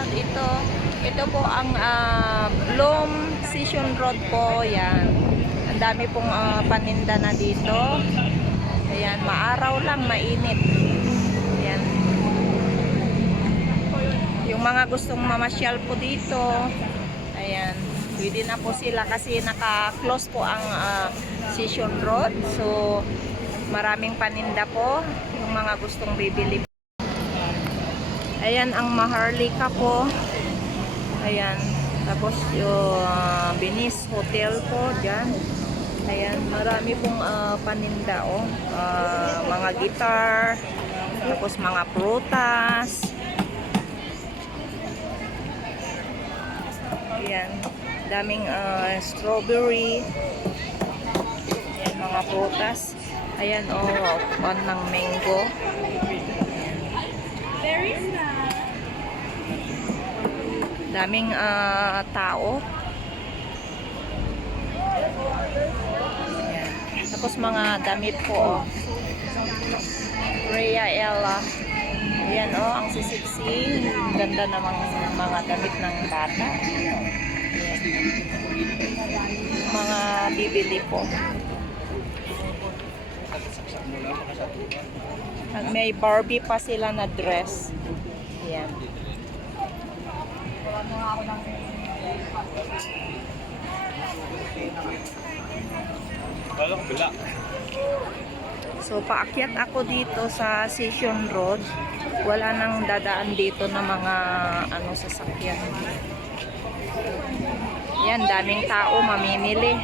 Ito po ang Bloom Session Road po. Yan. Ang dami pong paninda na dito. Ayan, maaraw lang, mainit. Ayan. Yung mga gustong mamasyal po dito, ayan, pwede na po sila kasi naka-close po ang Session Road. So, maraming paninda po yung mga gustong bibili. Ayan ang Maharlika po. Ayan. Tapos yung Venice Hotel po dyan. Ayan. Marami pong paninda oh. Mga guitar. Tapos mga prutas. Ayan. Daming strawberry. Ayan, mga prutas. Ayan oh. Pan ng mango. Daming tao. Ayan. Tapos mga damit po. Rhea Ella. Ayan oh, ang sisiksi. Ganda namang mga damit ng bata. Ayan. Mga bibili po. May Barbie pa sila na dress. Ayan. So paakyat ako dito sa Session Road. Wala nang dadaan dito na mga sasakyan. Yan, daming tao mamimili.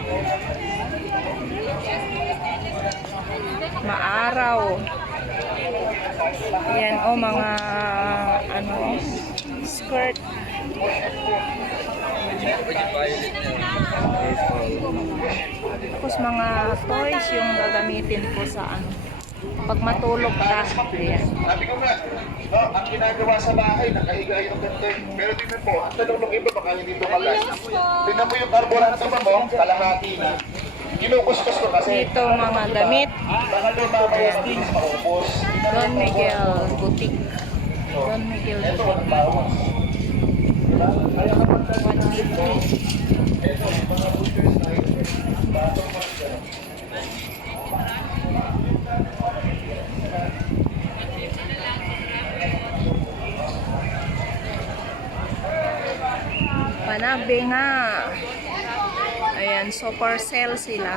Maaraw. Yan oh, mga skirt. Tapos mga toys yung gagamitin ko sa pag matulog ka. Ayan. Sabi ko nga, no, ang ginagawa sa bahay, nakahiga yung ganito. Pero tingnan mo, ang tanong ng iba, baka hindi ito kalas. Tingnan mo yung carburetor mo, kalahati na. Kinukuskus ko kasi. Dito mga damit. Baka lumamayas din, maubos. Don Miguel Boutique. Don Miguel Ito, Boutique. ang bawas. Diba? Kaya kapag 150. ito, mga butchers na ito. Batong mas gano'n. Panabe nga. Ayan, super sale sila.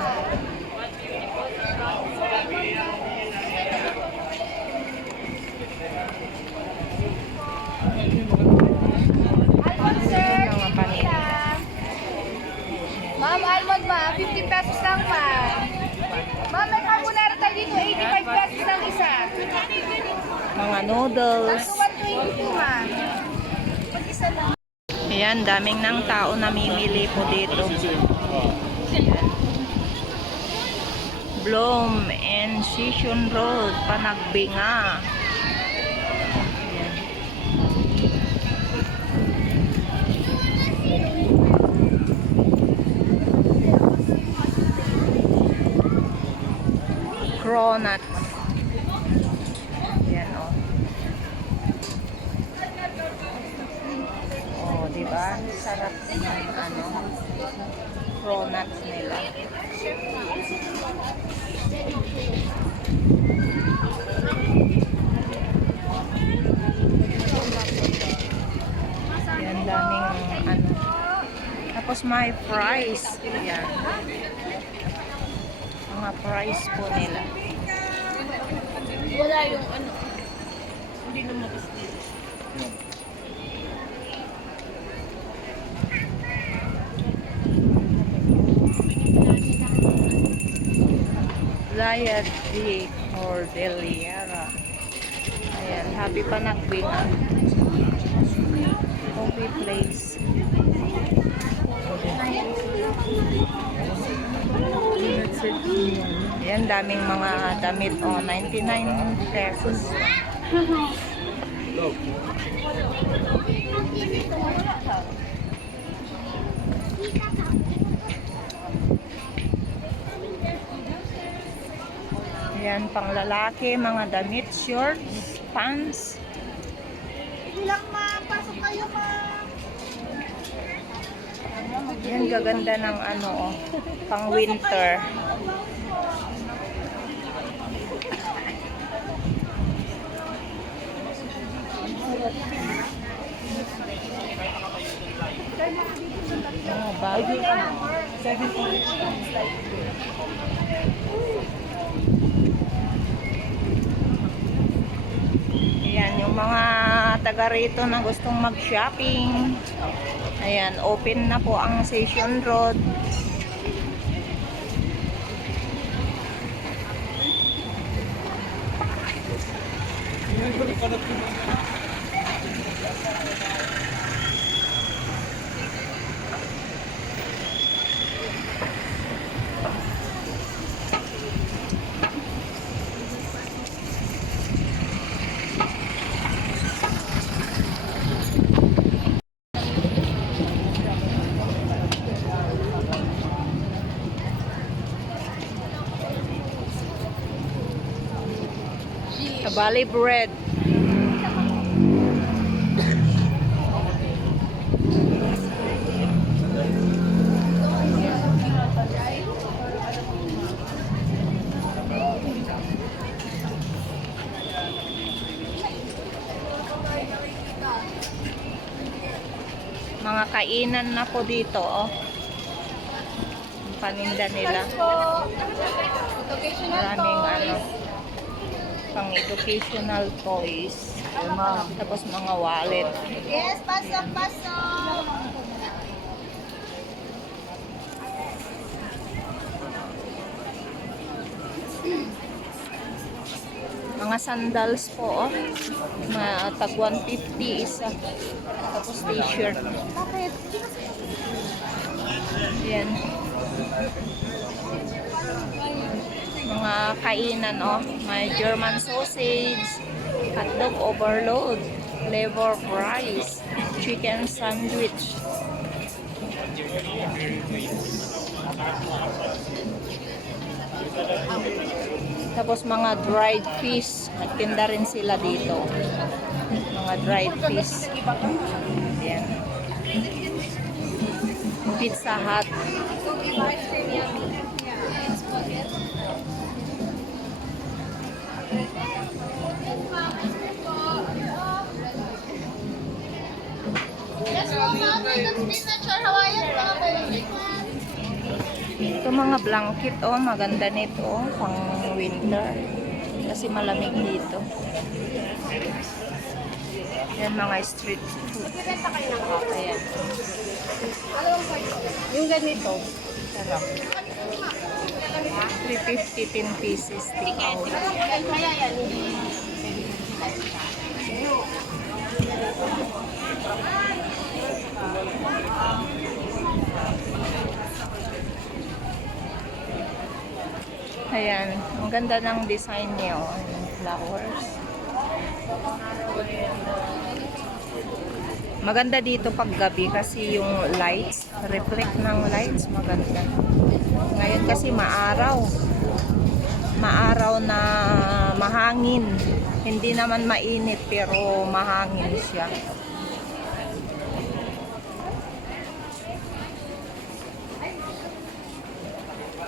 Mga paninda. Ma'am, almond ma, 50 pesos lang ma'am. Ma'am, may carbonara tayo dito, 85 pesos lang isa. Mga noodles. Taso 122 ma'am. Pag-isa lang. Ayan, daming ng tao namimili po dito. Bloom and Session Road, Panagbinga. Cronut. Yan oh. Oh, di ba? Sarap ng cronut nila. Yan, daming Tapos may fries. Yan. Mga fries po nila. Wala yung hindi naman gusto. Playa de Cordillera. Ayan, happy Panagbinga. Coffee place. Ayan, daming mga damit. 99 pesos. Ayan, pang lalaki, mga damit, shorts, pants. Hindi lang ma'am, pasok kayo ma'am. Yan, gaganda ng ano, oh, pang winter. Mga bago. Ayan, yung mga taga rito na gustong mag-shopping. Ayan, open na po ang Station Road. Kabali bread. Mga kainan na po dito, oh. Ang paninda nila. Maraming ano, pang educational toys. Tapos mga wallet. Yes, pasok, pasok. Mga sandals po, oh. Tag 150 isa. Tapos t-shirt. Bakit? Yan. Mga kainan, oh. May German sausage, hotdog overload, flavor fries, chicken sandwich. Tapos mga dried fish, nagtinda rin sila dito. Mga dried fish. Yan. Pizza Hut. Yes, ma'am. Signature Hawaiian mga baby. Ito mga blanket, oh, maganda nito, oh, pang winter. Kasi malamig dito. Yan mga street food. Ayan. Yung ganito. Sarap. 350, 10 pieces, take out. Kaya yan. Ayan, ang ganda ng design niya, oh, yung flowers. Maganda dito pag gabi kasi yung lights, reflect ng lights, maganda. Ngayon kasi maaraw. Maaraw na mahangin. Hindi naman mainit pero mahangin siya.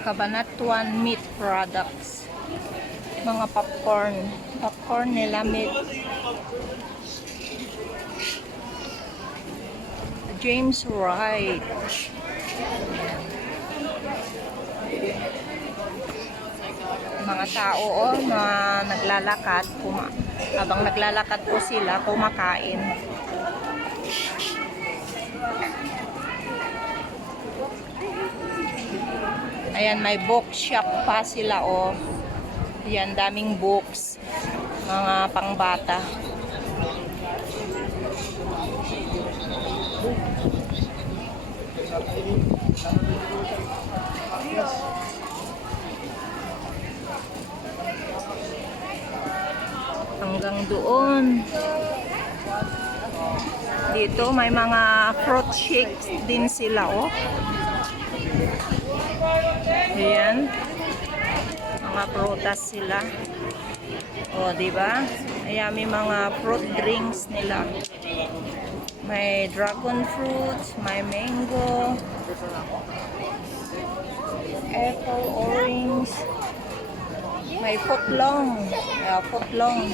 Cabanatuan meat products. Mga popcorn. Popcorn nila meat. James Wright. Mga tao, oh, na naglalakad. Habang naglalakad po sila, kumakain. Ayan, may bookshop pa sila, oh. Ayan, daming books. Mga pangbata. Hanggang doon. Dito may mga fruit shakes din sila, oh. Ayan. Mga prutas sila. Oh, di ba? Ayan, may mga fruit drinks nila. May dragon fruits, may mango, apple, orange, may footlong. Yeah, footlong.